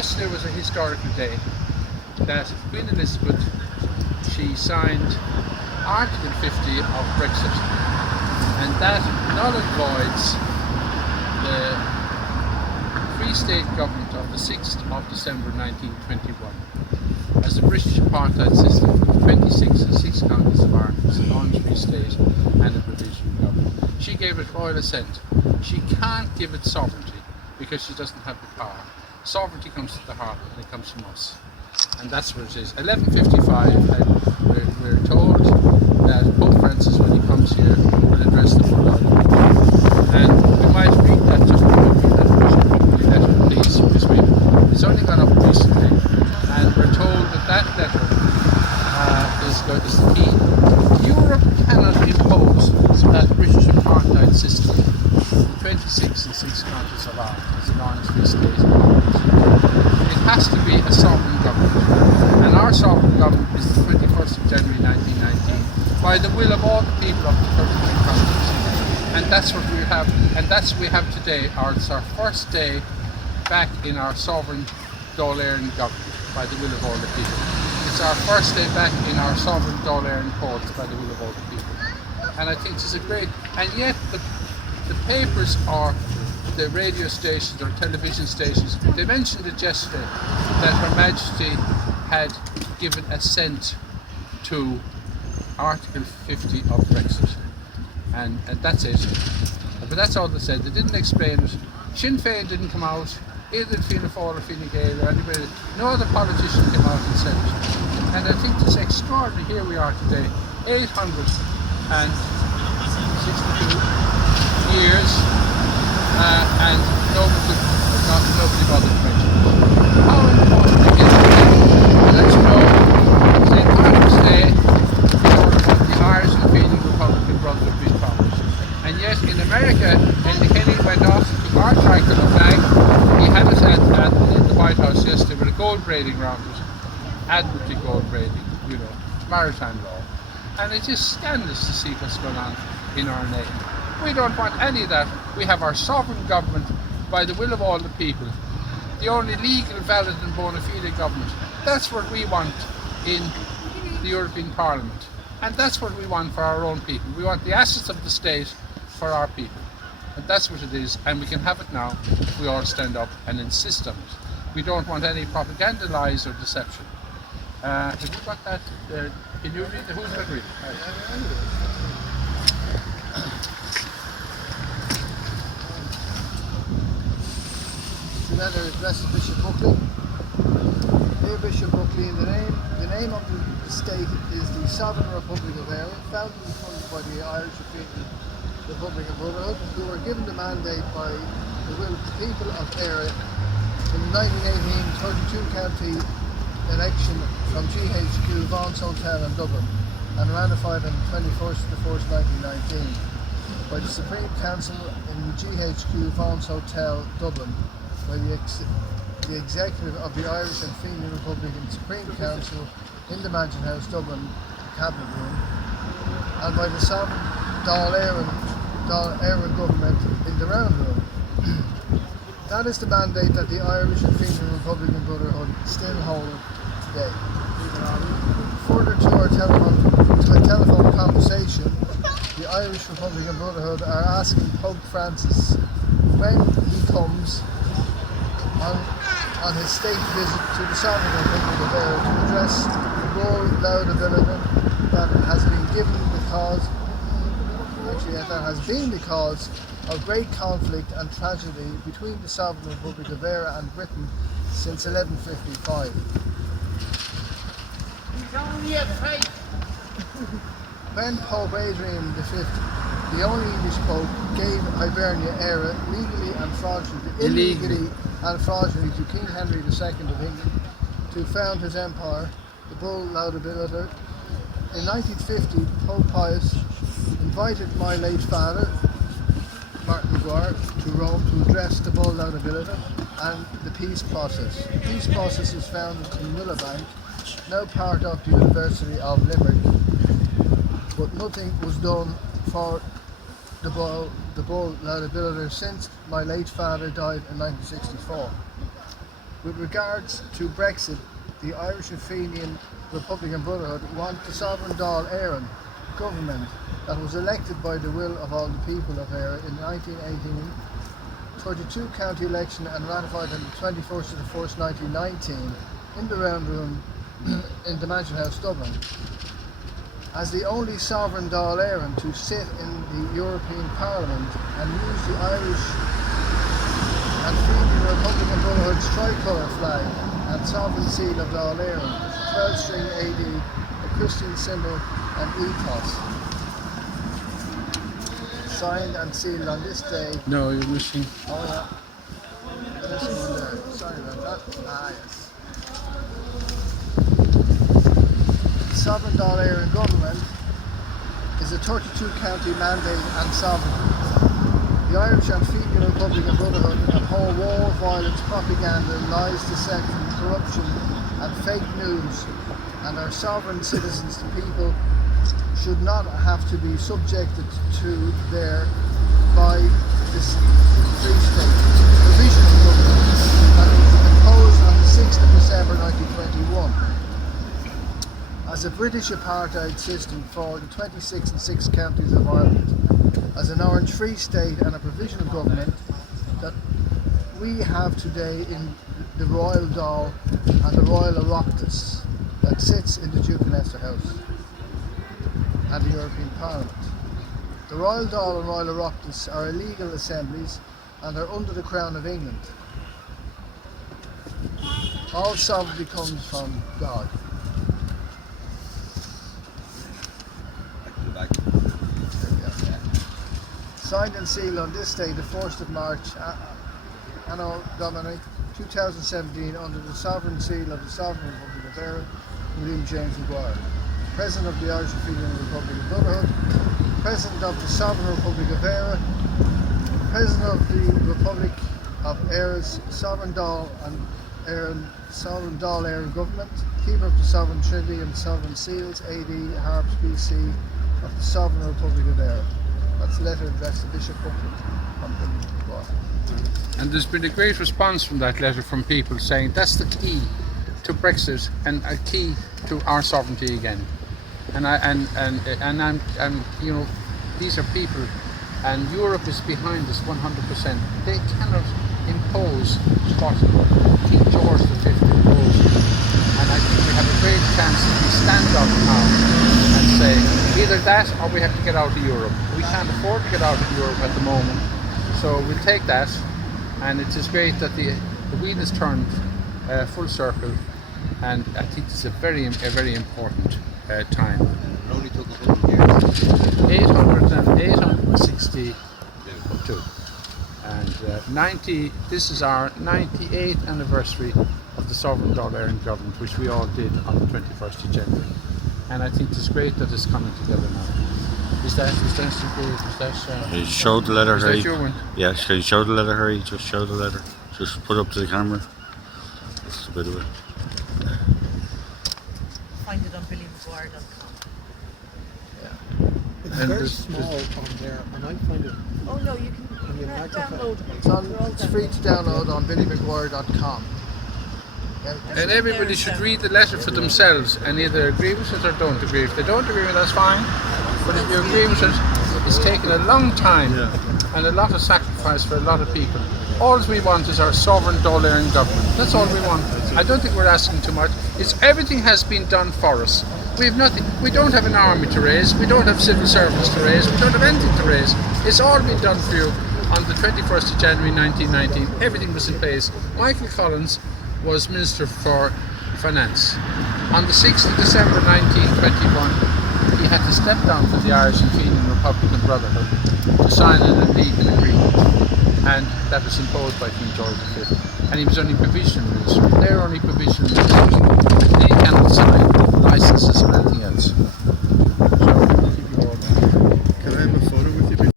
yesterday was a historical day that Queen Elizabeth, she signed Article 50 of Brexit, and that null and voids the Free State government of the 6th of December 1921 as the British apartheid system for the 26 and 6 counties of Ireland was a non-free state and a provisional government. She gave it royal assent. She can't give it sovereignty because she doesn't have the power. Sovereignty comes to the heart and it comes from us. And that's what it is. 11:55, we're told that Pope Francis, when he comes here, will address the world. And we might read that, just read that publicly letter, please, because it's only gone up recently. And we're told that that letter is the key. Europe cannot impose that British apartheid system, the 26 and 6 counties of Ireland, as a non-free state. It has to be a sovereign government, and our sovereign government is the 21st of January 1919 by the will of all the people of the 33 counties. And that's what we have, and that's what we have today. It's our first day back in our sovereign Dáil government by the will of all the people. It's our first day back in our sovereign Dáil courts by the will of all the people. And I think it's a great, and yet the papers or the radio stations or television stations, they mentioned it yesterday that Her Majesty had given assent to Article 50 of Brexit, and that's it. But that's all they said. They didn't explain it. Sinn Féin didn't come out, either Fianna Fáil or Fine Gael or anybody. No other politician came out and said it. And I think it's extraordinary. Here we are today, 862 years. And nobody bothered to mention it. How important it is today to let you know St. Patrick's Day is the Irish and Fenian Republican Brotherhood being founded. And yet in America, when Kenny went off to our tricolor flag, he had it in the White House yesterday with a gold braiding around it. Admiralty gold braiding, maritime law. And it's just scandalous to see what's going on in our name. We don't want any of that. We have our sovereign government by the will of all the people. The only legal, valid and bona fide government. That's what we want in the European Parliament. And that's what we want for our own people. We want the assets of the state for our people. And that's what it is. And we can have it now if we all stand up and insist on it. We don't want any propaganda, lies or deception. Have you got that? Can you read? Who's going to read? The letter addressed to Bishop Buckley. Dear Bishop Buckley, the name of the state is the Sovereign Republic of Ireland, founded and funded by the Irish and Fenian Republican Brotherhood, who were given the mandate by the will of the people of Eire in the 1918 32-county election from GHQ Vaughan's Hotel in Dublin, and ratified on the 21st of the 1st 1919 by the Supreme Council in the GHQ Vaughan's Hotel, Dublin, by the executive of the Irish and Fenian Republican Supreme Council in the Mansion House, Dublin, Cabinet Room, and by the sovereign Dáil Éireann government in the Round Room. That is the mandate that the Irish and Fenian Republican Brotherhood still hold today. Further to our telephone conversation, the Irish Republican Brotherhood are asking Pope Francis when he comes on his state visit to the Sovereign Republic of Ireland to address the bull laudability that has been the cause of great conflict and tragedy between the Sovereign Republic of Ireland and Britain since 1155. When Pope Adrian V, the only English Pope, gave Hibernia Eire illegally and fraudulently to King Henry II of England to found his empire, the bull laudability. In 1950, Pope Pius invited my late father, Martin Maguire, to Rome to address the bull laudability and the peace process. The peace process is founded in Willowbank, now part of the University of Limerick, but nothing was done for the bull laudability since my late father died in 1964. With regards to Brexit, the Irish and Fenian Republican Brotherhood want the sovereign Dáil Éireann government that was elected by the will of all the people of Éire in 1918, 32 county election and ratified on the 21st of the 1st 1919 in the Round Room in the Mansion House, Dublin. As the only sovereign Dáil Éireann to sit in the European Parliament and use the Irish and Fenian Republican Brotherhood's tricolour flag and sovereign seal of Dáil Éireann, 12-string AD, a Christian symbol and ethos. Signed and sealed on this day. No, you're missing. Oh yeah. This one there. Sorry about that. Ah yes. The sovereign Dáil Éireann government is a 32 county mandate and sovereignty. The Irish and Fenian Republican Brotherhood abhor war, violence, propaganda, lies, deception, corruption and fake news, and our sovereign citizens, the people, should not have to be subjected to their by this free state provisional government that was imposed on the 6th of December 1921 as a British apartheid system for the 26 and 6 counties of Ireland, as an Orange Free State and a provisional government that we have today in the Royal Dáil and the Royal Oireachtas that sits in the Duke and Esther House and the European Parliament. The Royal Dáil and Royal Oireachtas are illegal assemblies and are under the Crown of England. All sovereignty comes from God. Signed and sealed on this day, the 1st of March, Anno Domini 2017, under the sovereign seal of the Sovereign Republic of Éire, William James Maguire, President of the Irish and Fenian Republican Brotherhood, President of the Sovereign Republic of Éire, President of the Republic of Éire's Sovereign Dáil and Dáil Éireann Government, Keeper of the Sovereign Trinity and Sovereign Seals, AD, Harps, BC, of the Sovereign Republic of Éire. That's a letter addressed to Bishop Buckland from Lombard. And there's been a great response from that letter from people saying that's the key to Brexit and a key to our sovereignty again. And I'm you know, these are people, and Europe is behind us 100%. They cannot impose what King George V imposed. And I think we have a great chance if we stand up now and say either that or we have to get out of Europe. We can't afford to get out of Europe at the moment, so we'll take that. And it is great that the wheel has turned full circle, and I think it's a very important time. It only took 100 years. 862. And 90. This is our 98th anniversary of the Sovereign Dáil Éireann government, which we all did on the 21st of January. And I think it's great that it's coming together now. Is that You showed the letter, is Harry. that your one? Yeah, can you show the letter, Harry? Just show the letter. Just put it up to the camera. Just a bit of it. Find it on BillyMcGuire.com. It's And very there's- small on there, and I find it. Oh no, you can download it. It's free to download on BillyMcGuire.com. And everybody should read the letter for themselves and either agree with it or don't agree. If they don't agree with it, that's fine. But if you agree with it, it's taken a long time and a lot of sacrifice for a lot of people. All we want is our sovereign Dáil Éireann government. That's all we want. I don't think we're asking too much. It's everything has been done for us. We have nothing. We don't have an army to raise. We don't have civil servants to raise. We don't have anything to raise. It's all been done for you. On the 21st of January 1919, everything was in place. Michael Collins was Minister for Finance. On the 6th of December 1921, he had to step down from the Irish and Fenian Republican Brotherhood to sign an illegal agreement, and that was imposed by King George V. And he was only provisional minister. They're only provisional ministers. They cannot sign licenses or anything else.